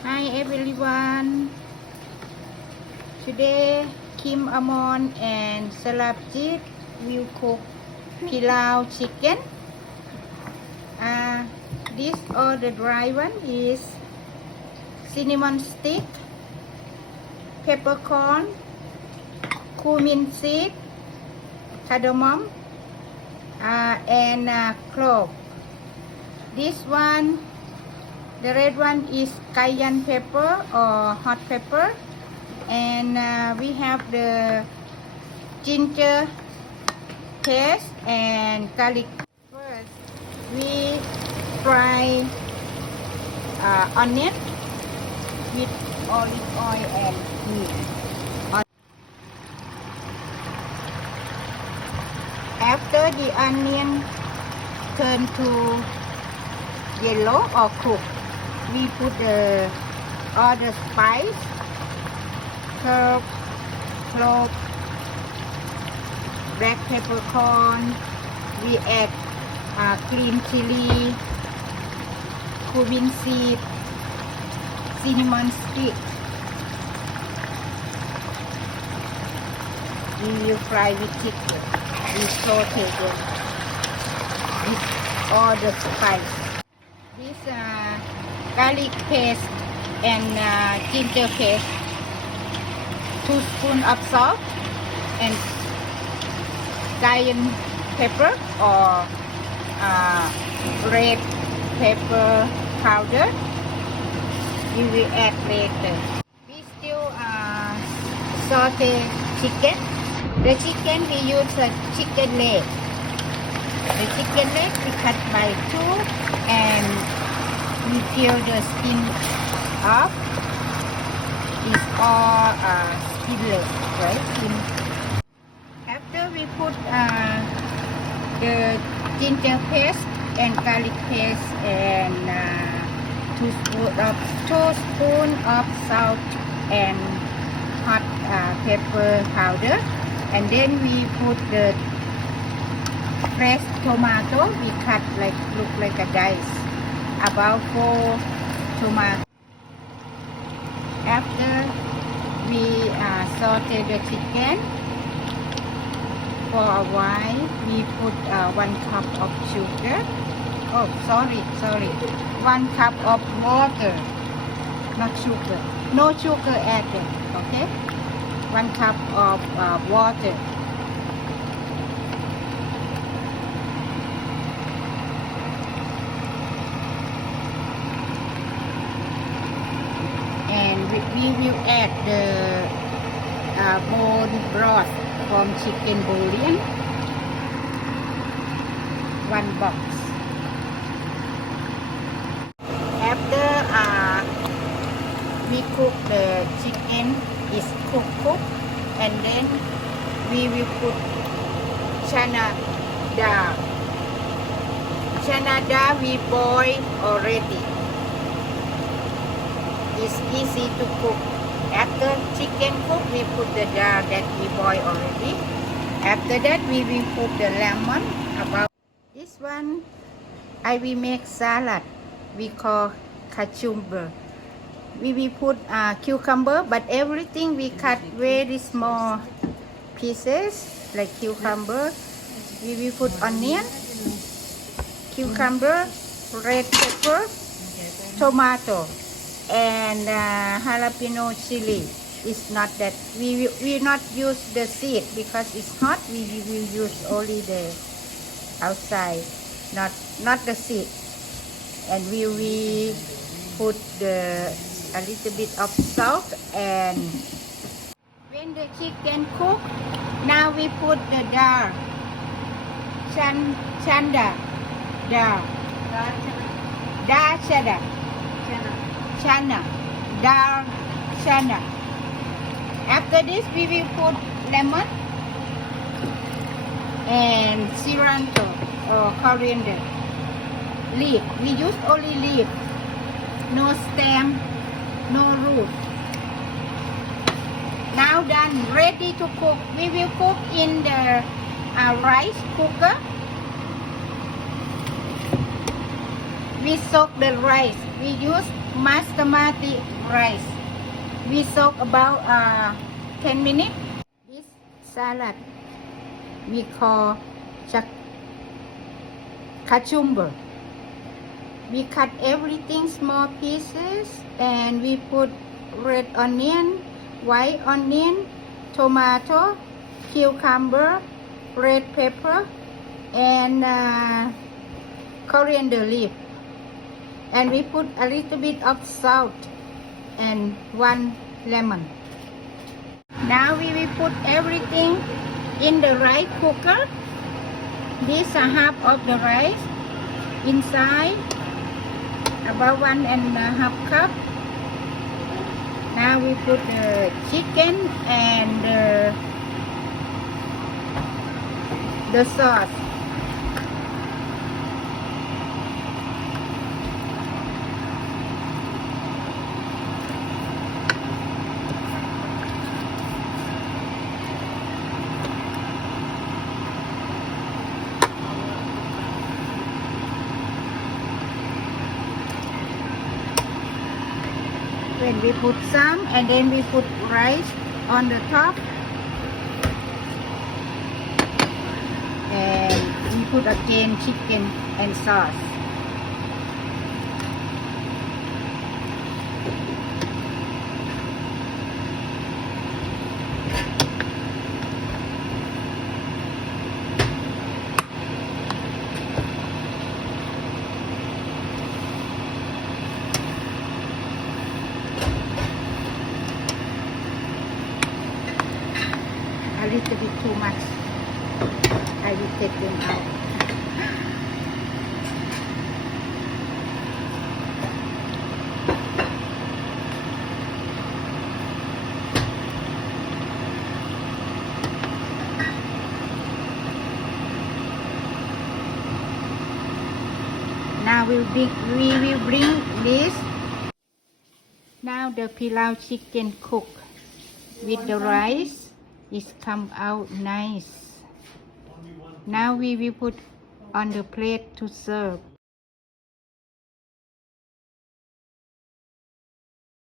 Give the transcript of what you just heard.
Hi everyone. Today Kim Amon and Salabjit will cook Pilao chicken. This or the dry one is cinnamon stick, peppercorn, cumin seed, cardamom, and clove. This one, the red one is cayenne pepper or hot pepper, and we have the ginger paste and garlic. First, we fry onion with olive oil and meat. After the onion turn to yellow or cook, we put all the spice, herb, clove, black peppercorn. We add green chili, cumin seed, cinnamon stick. We will fry with chicken. We saute them with all the spice. This garlic paste and ginger paste, 2 spoons of salt and cayenne pepper or red pepper powder. We will add later. We still saute chicken. The chicken we use a chicken leg. The chicken leg we cut by 2 and we peel the skin off. It's all skinless, right? After we put the ginger paste and garlic paste and 2 spoons of salt and hot pepper powder, and then we put the fresh tomato. We cut look like a dice, about 4 tomatoes. After we saute the chicken for a while, we put 1 cup of sugar. Oh, sorry, 1 cup of water, not sugar. No sugar added, okay? 1 cup of water. And we will add the bone broth from chicken bouillon, 1 box. After we cook the chicken is cooked, and then we will put chana dal. Chana dal we boil already. It's easy to cook. After chicken cook, we put the dal that we boil already. After that, we will put the lemon. About this one, I will make salad. We call cucumber. We will put cucumber, but everything we cut very small pieces like cucumber. We will put onion, cucumber, red pepper, tomato, and jalapeno chili. It's not that we will not use the seed because it's hot. We will use only the outside, not the seed. And we will put a little bit of salt. And when the chicken cook, now we put the dal, chana dal, chana dal, chana. After this, we will put lemon and cilantro or coriander leaf. We use only leaf, no stem, no root. Now done, ready to cook. We will cook in the rice cooker. We soak the rice. We use basmati rice. We soak about 10 minutes. This salad we call cucumber. We cut everything small pieces and we put red onion, white onion, tomato, cucumber, red pepper, and coriander leaf. And we put a little bit of salt and 1 lemon. Now we will put everything in the rice cooker. This is half of the rice inside, about 1.5 cup. Now we put the chicken and the sauce. When we put some and then we put rice on the top and we put again chicken and sauce. A little bit too much. I will take them out. Now we will bring this. Now the pilau chicken cook with the rice. It's come out nice. Now we will put on the plate to serve.